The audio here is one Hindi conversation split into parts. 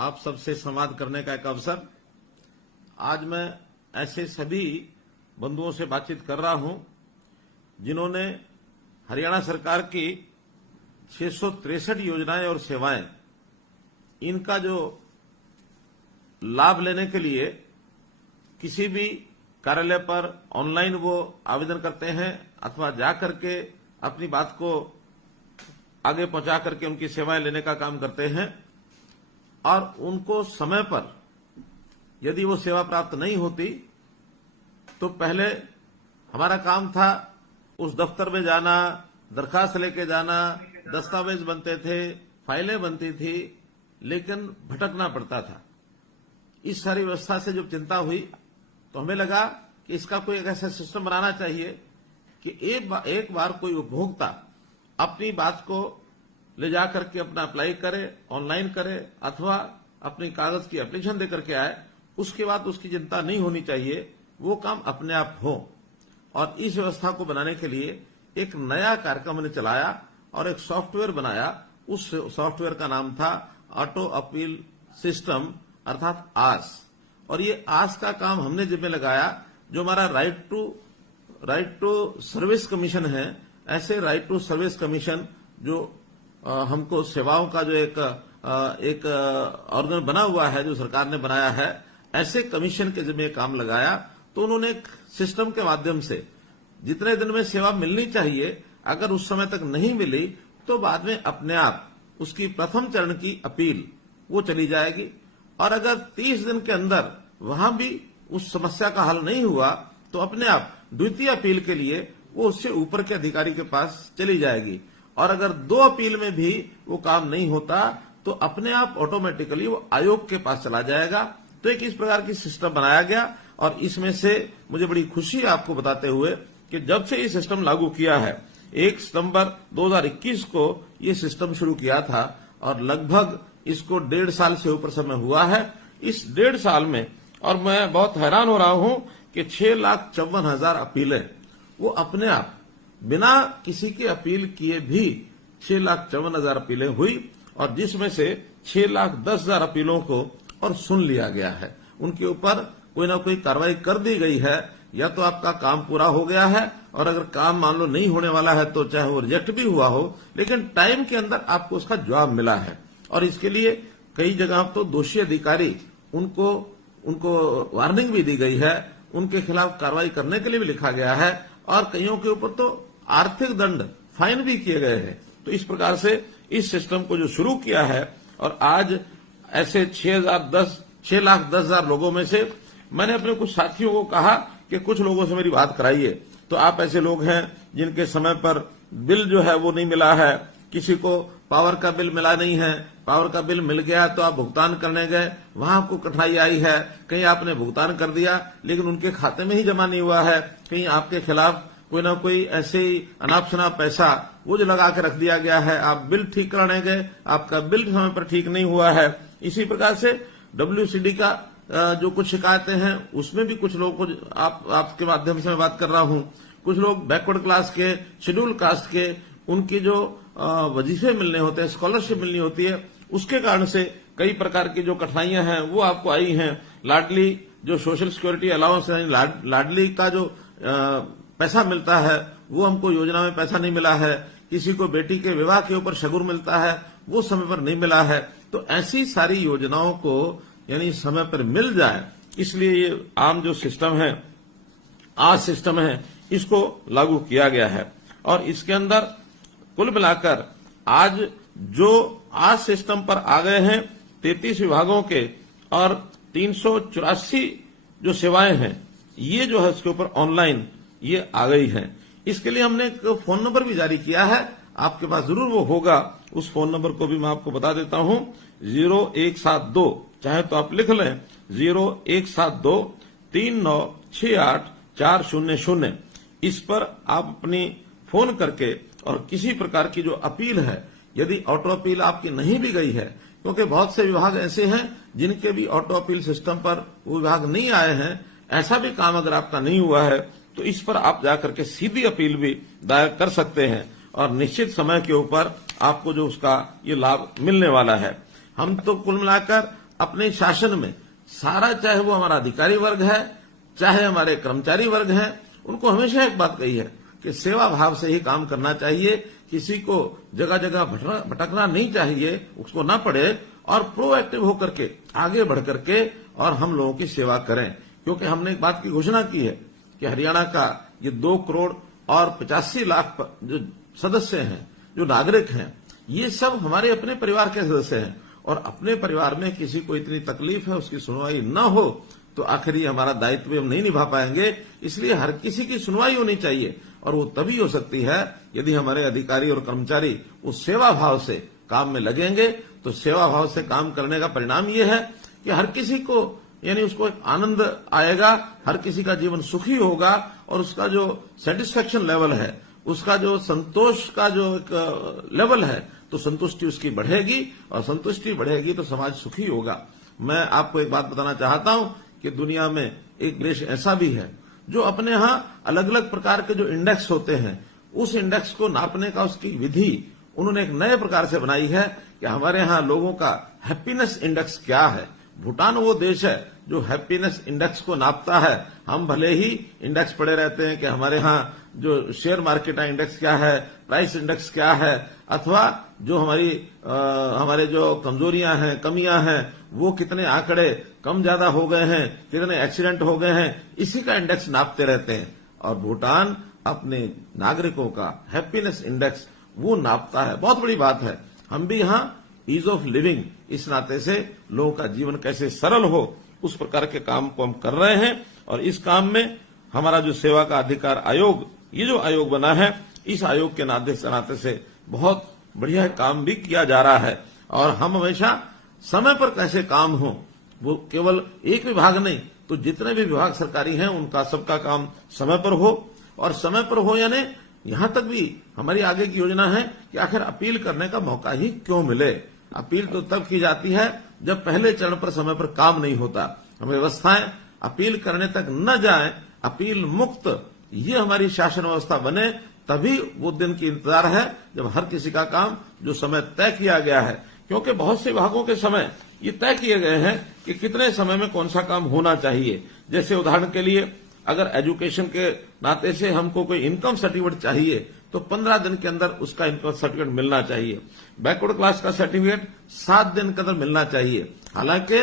आप सबसे संवाद करने का एक अवसर। आज मैं ऐसे सभी बंधुओं से बातचीत कर रहा हूं जिन्होंने हरियाणा सरकार की 663 योजनाएं और सेवाएं, इनका जो लाभ लेने के लिए किसी भी कार्यालय पर ऑनलाइन वो आवेदन करते हैं अथवा जाकर के अपनी बात को आगे पहुंचा करके उनकी सेवाएं लेने का काम करते हैं, और उनको समय पर यदि वो सेवा प्राप्त नहीं होती तो पहले हमारा काम था उस दफ्तर में जाना, दरखास्त लेके जाना, दस्तावेज बनते थे, फाइलें बनती थी, लेकिन भटकना पड़ता था। इस सारी व्यवस्था से जब चिंता हुई तो हमें लगा कि इसका कोई एक ऐसा सिस्टम बनाना चाहिए कि एक बार कोई उपभोक्ता अपनी बात को ले जाकर के अपना अप्लाई करे, ऑनलाइन करे अथवा अपनी कागज की एप्लीकेशन देकर के आए, उसके बाद उसकी चिंता नहीं होनी चाहिए, वो काम अपने आप हो। और इस व्यवस्था को बनाने के लिए एक नया कार्यक्रम हमने चलाया और एक सॉफ्टवेयर बनाया। उस सॉफ्टवेयर का नाम था ऑटो अपील सिस्टम अर्थात आस। और ये आस का काम हमने जिम्मे लगाया। जो हमारा राइट टू सर्विस कमीशन है, ऐसे राइट टू सर्विस कमीशन जो हमको सेवाओं का जो एक ऑर्गन बना हुआ है, जो सरकार ने बनाया है, ऐसे कमीशन के जिम्मे काम लगाया। तो उन्होंने एक सिस्टम के माध्यम से जितने दिन में सेवा मिलनी चाहिए, अगर उस समय तक नहीं मिली तो बाद में अपने आप उसकी प्रथम चरण की अपील वो चली जाएगी। और अगर 30 दिन के अंदर वहां भी उस समस्या का हल नहीं हुआ तो अपने आप द्वितीय अपील के लिए वो उससे ऊपर के अधिकारी के पास चली जाएगी। और अगर 2 अपील में भी वो काम नहीं होता तो अपने आप ऑटोमेटिकली वो आयोग के पास चला जाएगा। तो एक इस प्रकार की सिस्टम बनाया गया। और इसमें से मुझे बड़ी खुशी है आपको बताते हुए कि जब से ये सिस्टम लागू किया है, 1 सितंबर 2021 को ये सिस्टम शुरू किया था और लगभग इसको 1.5 साल से ऊपर समय हुआ है। इस 1.5 साल में, और मैं बहुत हैरान हो रहा हूं कि 6,54,000 अपीलें वो अपने आप बिना किसी की अपील किए भी 6,54,000 अपीलें हुई, और जिसमें से 6,10,000 अपीलों को और सुन लिया गया है। उनके ऊपर कोई ना कोई कार्रवाई कर दी गई है, या तो आपका काम पूरा हो गया है, और अगर काम मान लो नहीं होने वाला है तो चाहे वो रिजेक्ट भी हुआ हो, लेकिन टाइम के अंदर आपको उसका जवाब मिला है। और इसके लिए कई जगह तो दोषी अधिकारी उनको वार्निंग भी दी गई है, उनके खिलाफ कार्रवाई करने के लिए भी लिखा गया है, और कईयों के ऊपर तो आर्थिक दंड, फाइन भी किए गए हैं। तो इस प्रकार से इस सिस्टम को जो शुरू किया है, और आज ऐसे 6,10,000 लोगों में से मैंने अपने कुछ साथियों को कहा कि कुछ लोगों से मेरी बात कराइए। तो आप ऐसे लोग हैं जिनके समय पर बिल जो है वो नहीं मिला है, किसी को पावर का बिल मिला नहीं है, पावर का बिल मिल गया तो आप भुगतान करने गए, वहां आपको कठिनाई आई है, कहीं आपने भुगतान कर दिया लेकिन उनके खाते में ही जमा नहीं हुआ है, कहीं आपके खिलाफ कोई ना कोई ऐसे ही अनाप शनाप पैसा वो जो लगा के रख दिया गया है, आप बिल ठीक कराने गए, आपका बिल समय पर ठीक नहीं हुआ है। इसी प्रकार से WCD का जो कुछ शिकायतें हैं उसमें भी कुछ लोगों को आपके माध्यम से मैं बात कर रहा हूं, कुछ लोग बैकवर्ड क्लास के, शेड्यूल कास्ट के, उनकी जो वजीफे मिलने होते हैं, स्कॉलरशिप मिलनी होती है, उसके कारण से कई प्रकार की जो कठिनाइयां हैं वो आपको आई हैं। लाडली जो सोशल सिक्योरिटी अलाउंस है, लाडली का जो पैसा मिलता है वो हमको योजना में पैसा नहीं मिला है, किसी को बेटी के विवाह के ऊपर शगुन मिलता है वो समय पर नहीं मिला है। तो ऐसी सारी योजनाओं को यानी समय पर मिल जाए, इसलिए ये आम जो सिस्टम है, आज सिस्टम है, इसको लागू किया गया है। और इसके अंदर कुल मिलाकर आज जो आज सिस्टम पर आ गए हैं 33 विभागों के और 384 जो सेवाएं हैं, ये जो है इसके ऊपर ऑनलाइन ये आ गई है। इसके लिए हमने एक फोन नंबर भी जारी किया है, आपके पास जरूर वो होगा। उस फोन नंबर को भी मैं आपको बता देता हूं, 0172, चाहे तो आप लिख लें 01723968 इस पर आप अपनी फोन करके और किसी प्रकार की जो अपील है, यदि ऑटो अपील आपकी नहीं भी गई है, क्योंकि बहुत से विभाग ऐसे हैं जिनके भी ऑटो अपील सिस्टम पर वो विभाग नहीं आए हैं, ऐसा भी काम अगर आपका नहीं हुआ है तो इस पर आप जाकर के सीधी अपील भी दायर कर सकते हैं और निश्चित समय के ऊपर आपको जो उसका ये लाभ मिलने वाला है। हम तो कुल मिलाकर अपने शासन में सारा, चाहे वो हमारा अधिकारी वर्ग है, चाहे हमारे कर्मचारी वर्ग हैं, उनको हमेशा एक बात कही है कि सेवा भाव से ही काम करना चाहिए। किसी को जगह जगह भटकना नहीं चाहिए, उसको ना पड़े, और प्रोएक्टिव होकर के आगे बढ़ करके और हम लोगों की सेवा करें। क्योंकि हमने एक बात की घोषणा की है कि हरियाणा का ये 2 करोड़ और 85 लाख जो सदस्य हैं, जो नागरिक हैं, ये सब हमारे अपने परिवार के सदस्य हैं, और अपने परिवार में किसी को इतनी तकलीफ है, उसकी सुनवाई न हो तो आखिर ये हमारा दायित्व हम नहीं निभा पाएंगे। इसलिए हर किसी की सुनवाई होनी चाहिए, और वो तभी हो सकती है यदि हमारे अधिकारी और कर्मचारी उस सेवा भाव से काम में लगेंगे। तो सेवा भाव से काम करने का परिणाम ये है कि हर किसी को, यानी उसको एक आनंद आएगा, हर किसी का जीवन सुखी होगा, और उसका जो सेटिस्फेक्शन लेवल है, उसका जो संतोष का जो एक लेवल है, तो संतुष्टि उसकी बढ़ेगी, और संतुष्टि बढ़ेगी तो समाज सुखी होगा। मैं आपको एक बात बताना चाहता हूं कि दुनिया में एक देश ऐसा भी है जो अपने यहां अलग अलग प्रकार के जो इंडेक्स होते हैं, उस इंडेक्स को नापने का उसकी विधि उन्होंने एक नए प्रकार से बनाई है कि हमारे यहां लोगों का हैप्पीनेस इंडेक्स क्या है। भूटान वो देश है जो हैप्पीनेस इंडेक्स को नापता है। हम भले ही इंडेक्स पड़े रहते हैं कि हमारे यहाँ जो शेयर मार्केट इंडेक्स क्या है, प्राइस इंडेक्स क्या है, अथवा जो हमारे जो कमजोरियां हैं, कमियां हैं, वो कितने आंकड़े कम ज्यादा हो गए हैं, कितने एक्सीडेंट हो गए हैं, इसी का इंडेक्स नापते रहते हैं। और भूटान अपने नागरिकों का हैप्पीनेस इंडेक्स वो नापता है। बहुत बड़ी बात है। हम भी यहाँ ईज ऑफ लिविंग, इस नाते से लोगों का जीवन कैसे सरल हो, उस प्रकार के काम को हम कर रहे हैं। और इस काम में हमारा जो सेवा का अधिकार आयोग, ये जो आयोग बना है, इस आयोग के नाते से बहुत बढ़िया काम भी किया जा रहा है। और हम हमेशा समय पर कैसे काम हो, वो केवल एक विभाग नहीं, तो जितने भी विभाग सरकारी हैं उनका सबका काम समय पर हो। और समय पर हो यानी यहां तक भी हमारी आगे की योजना है कि आखिर अपील करने का मौका ही क्यों मिले। अपील तो तब की जाती है जब पहले चरण पर समय पर काम नहीं होता। हम व्यवस्थाएं अपील करने तक न जाए, अपील मुक्त ये हमारी शासन व्यवस्था बने, तभी वो दिन की इंतजार है जब हर किसी का काम जो समय तय किया गया है। क्योंकि बहुत से विभागों के समय ये तय किए गए हैं कि कितने समय में कौन सा काम होना चाहिए। जैसे उदाहरण के लिए अगर एजुकेशन के नाते से हमको कोई इनकम सर्टिफिकेट चाहिए तो 15 दिन के अंदर उसका इनकम सर्टिफिकेट मिलना चाहिए। बैकवर्ड क्लास का सर्टिफिकेट 7 दिन के अंदर मिलना चाहिए। हालांकि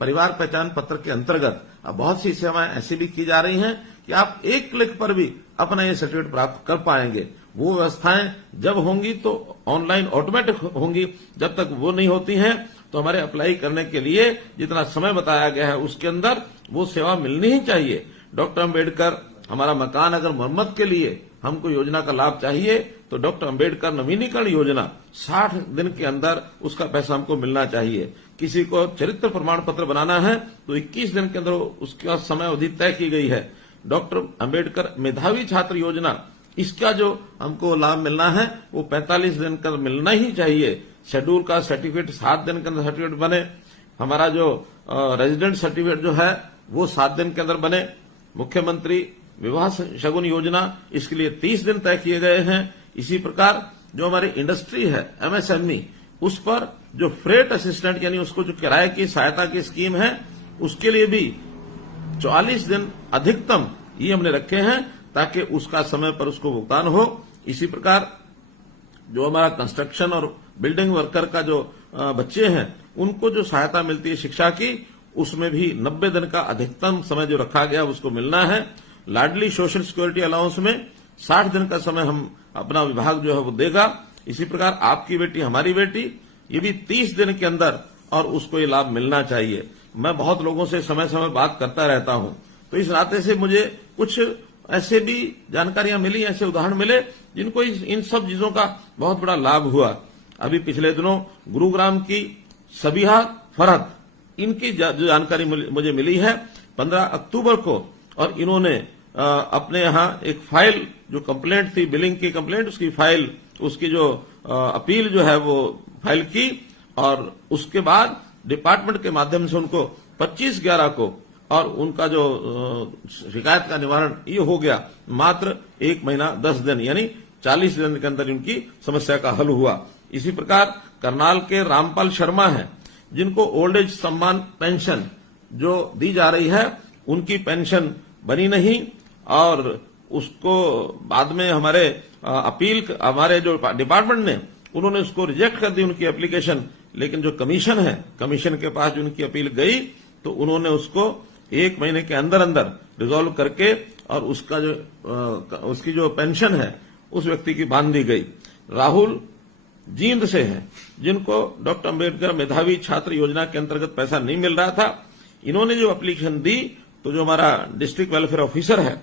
परिवार पहचान पत्र के अंतर्गत अब बहुत सी सेवाएं ऐसी भी की जा रही हैं कि आप एक क्लिक पर भी अपना ये सर्टिफिकेट प्राप्त कर पाएंगे। वो व्यवस्थाएं जब होंगी तो ऑनलाइन ऑटोमेटिक होंगी। जब तक वो नहीं होती हैं तो हमारे अप्लाई करने के लिए जितना समय बताया गया है उसके अंदर वो सेवा मिलनी ही चाहिए। डॉक्टर अंबेडकर हमारा मकान अगर मरम्मत के लिए हमको योजना का लाभ चाहिए तो डॉक्टर अंबेडकर नवीनीकरण योजना 60 दिन के अंदर उसका पैसा हमको मिलना चाहिए। किसी को चरित्र प्रमाण पत्र बनाना है तो 21 दिन के अंदर उसका समय अवधि तय की गई है। डॉक्टर अंबेडकर मेधावी छात्र योजना, इसका जो हमको लाभ मिलना है वो 45 दिन का मिलना ही चाहिए। शेड्यूल का सर्टिफिकेट 7 दिन के अंदर सर्टिफिकेट बने। हमारा जो रेजिडेंट सर्टिफिकेट जो है वो 7 दिन के अंदर बने। मुख्यमंत्री विवाह शगुन योजना, इसके लिए 30 दिन तय किए गए हैं। इसी प्रकार जो हमारी इंडस्ट्री है एमएसएमई, उस पर जो फ्रेट असिस्टेंट यानी उसको जो किराए की सहायता की स्कीम है उसके लिए भी 44 दिन अधिकतम ये हमने रखे हैं ताकि उसका समय पर उसको भुगतान हो। इसी प्रकार जो हमारा कंस्ट्रक्शन और बिल्डिंग वर्कर का जो बच्चे हैं उनको जो सहायता मिलती है शिक्षा की, उसमें भी 90 दिन का अधिकतम समय जो रखा गया उसको मिलना है। लाडली सोशल सिक्योरिटी अलाउंस में 60 दिन का समय हम अपना विभाग जो है वो देगा। इसी प्रकार आपकी बेटी हमारी बेटी, ये भी 30 दिन के अंदर और उसको ये लाभ मिलना चाहिए। मैं बहुत लोगों से समय समय बात करता रहता हूं, तो इस नाते से मुझे कुछ ऐसे भी जानकारियां मिली, ऐसे उदाहरण मिले जिनको इन सब चीजों का बहुत बड़ा लाभ हुआ। अभी पिछले दिनों गुरुग्राम की सबिहा फरहत, इनकी जो जानकारी मुझे मिली है 15 अक्टूबर को, और इन्होंने अपने यहां एक फाइल जो कंप्लेंट थी, बिलिंग की कंप्लेंट, उसकी फाइल, उसकी जो अपील जो है वो फाइल की, और उसके बाद डिपार्टमेंट के माध्यम से उनको 25/11 को और उनका जो शिकायत का निवारण ये हो गया। मात्र 1 महीना 10 दिन यानी 40 दिन के अंदर उनकी समस्या का हल हुआ। इसी प्रकार करनाल के रामपाल शर्मा हैं, जिनको ओल्ड एज सम्मान पेंशन जो दी जा रही है उनकी पेंशन बनी नहीं, और उसको बाद में हमारे जो डिपार्टमेंट ने उन्होंने उसको रिजेक्ट कर दी उनकी एप्लीकेशन। लेकिन जो कमीशन है, कमीशन के पास जो उनकी अपील गई तो उन्होंने उसको 1 महीने के अंदर अंदर रिजॉल्व करके और उसकी जो पेंशन है उस व्यक्ति की बांध दी गई। राहुल जींद से हैं, जिनको डॉक्टर अम्बेडकर मेधावी छात्र योजना के अंतर्गत पैसा नहीं मिल रहा था। इन्होंने जो एप्लीकेशन दी तो जो हमारा डिस्ट्रिक्ट वेलफेयर ऑफिसर है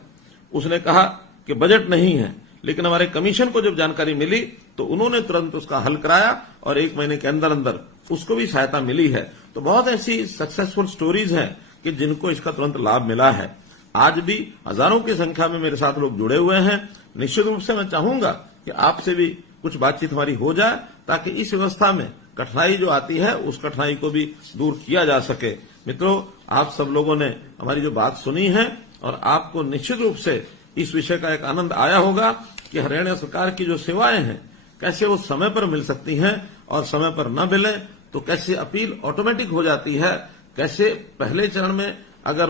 उसने कहा कि बजट नहीं है, लेकिन हमारे कमीशन को जब जानकारी मिली तो उन्होंने तुरंत उसका हल कराया और 1 महीने के अंदर अंदर उसको भी सहायता मिली है। तो बहुत ऐसी सक्सेसफुल स्टोरीज हैं कि जिनको इसका तुरंत लाभ मिला है। आज भी हजारों की संख्या में मेरे साथ लोग जुड़े हुए हैं। निश्चित रूप से मैं चाहूंगा कि आपसे भी कुछ बातचीत हमारी हो जाए, ताकि इस व्यवस्था में कठिनाई जो आती है उस कठिनाई को भी दूर किया जा सके। मित्रों, आप सब लोगों ने हमारी जो बात सुनी है और आपको निश्चित रूप से इस विषय का एक आनंद आया होगा कि हरियाणा सरकार की जो सेवाएं हैं कैसे वो समय पर मिल सकती हैं, और समय पर न मिले तो कैसे अपील ऑटोमेटिक हो जाती है, कैसे पहले चरण में अगर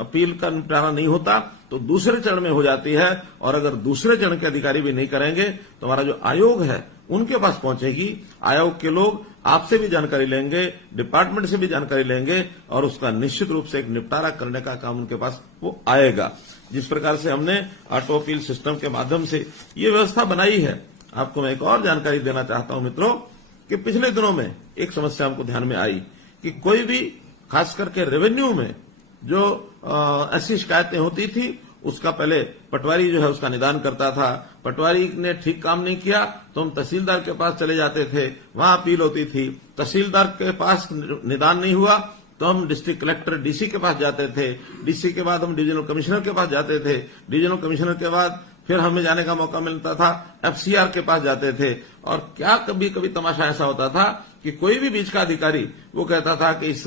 अपील का निपटारा नहीं होता तो दूसरे चरण में हो जाती है, और अगर दूसरे चरण के अधिकारी भी नहीं करेंगे तो हमारा जो आयोग है उनके पास पहुंचेगी। आयोग के लोग आपसे भी जानकारी लेंगे, डिपार्टमेंट से भी जानकारी लेंगे, और उसका निश्चित रूप से एक निपटारा करने का काम उनके पास वो आएगा। जिस प्रकार से हमने ऑटो अपील सिस्टम के माध्यम से ये व्यवस्था बनाई है, आपको मैं एक और जानकारी देना चाहता हूं मित्रों कि पिछले दिनों में एक समस्या हमको ध्यान में आई कि कोई भी खास करके रेवेन्यू में जो ऐसी शिकायतें होती थी उसका पहले पटवारी जो है उसका निदान करता था। पटवारी ने ठीक काम नहीं किया तो हम तहसीलदार के पास चले जाते थे, वहां अपील होती थी। तहसीलदार के पास निदान नहीं हुआ तो हम डिस्ट्रिक्ट कलेक्टर डीसी के पास जाते थे, डीसी के बाद हम डिविजनल कमिश्नर के पास जाते थे, डिविजनल कमिश्नर के बाद फिर हमें जाने का मौका मिलता था एफसीआर के पास जाते थे। और क्या कभी कभी तमाशा ऐसा होता था कि कोई भी बीच का अधिकारी वो कहता था कि इस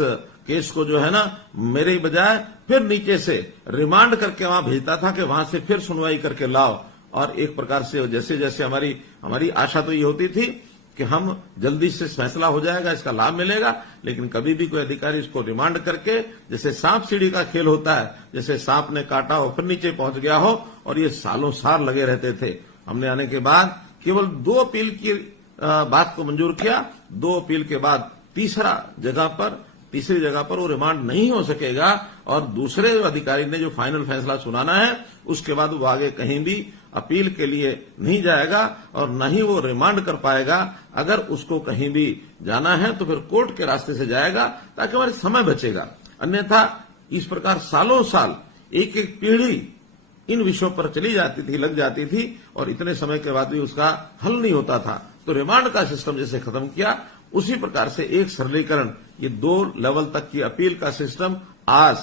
केस को जो है ना मेरे ही बजाय फिर नीचे से रिमांड करके वहां भेजता था कि वहां से फिर सुनवाई करके लाओ। और एक प्रकार से जैसे जैसे हमारी आशा तो ये होती थी कि हम जल्दी से फैसला हो जाएगा, इसका लाभ मिलेगा, लेकिन कभी भी कोई अधिकारी इसको रिमांड करके, जैसे सांप सीढ़ी का खेल होता है, जैसे सांप ने काटा हो फिर नीचे पहुंच गया हो, और ये सालों साल लगे रहते थे। हमने आने के बाद केवल 2 अपील की बात को मंजूर किया। 2 अपील के बाद तीसरी जगह पर वो रिमांड नहीं हो सकेगा, और दूसरे अधिकारी ने जो फाइनल फैसला सुनाना है उसके बाद वो आगे कहीं भी अपील के लिए नहीं जाएगा और न ही वो रिमांड कर पाएगा। अगर उसको कहीं भी जाना है तो फिर कोर्ट के रास्ते से जाएगा, ताकि हमारे समय बचेगा। अन्यथा इस प्रकार सालों साल एक एक पीढ़ी इन विषयों पर चली जाती थी, लग जाती थी, और इतने समय के बाद भी उसका हल नहीं होता था। तो रिमांड का सिस्टम जैसे खत्म किया, उसी प्रकार से एक सरलीकरण, ये 2 लेवल तक की अपील का सिस्टम आज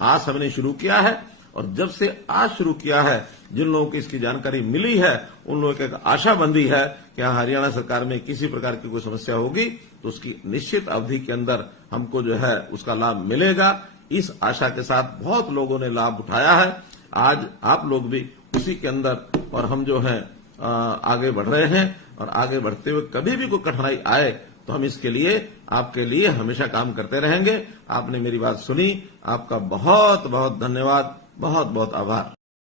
हमने शुरू किया है। और जब से आज शुरू किया है, जिन लोगों को इसकी जानकारी मिली है उन लोगों को एक आशा बंधी है कि हरियाणा सरकार में किसी प्रकार की कोई समस्या होगी तो उसकी निश्चित अवधि के अंदर हमको जो है उसका लाभ मिलेगा। इस आशा के साथ बहुत लोगों ने लाभ उठाया है। आज आप लोग भी उसी के अंदर, और हम जो है आगे बढ़ रहे हैं, और आगे बढ़ते हुए कभी भी कोई कठिनाई आए तो हम इसके लिए आपके लिए हमेशा काम करते रहेंगे। आपने मेरी बात सुनी, आपका बहुत बहुत धन्यवाद, बहुत बहुत आभार।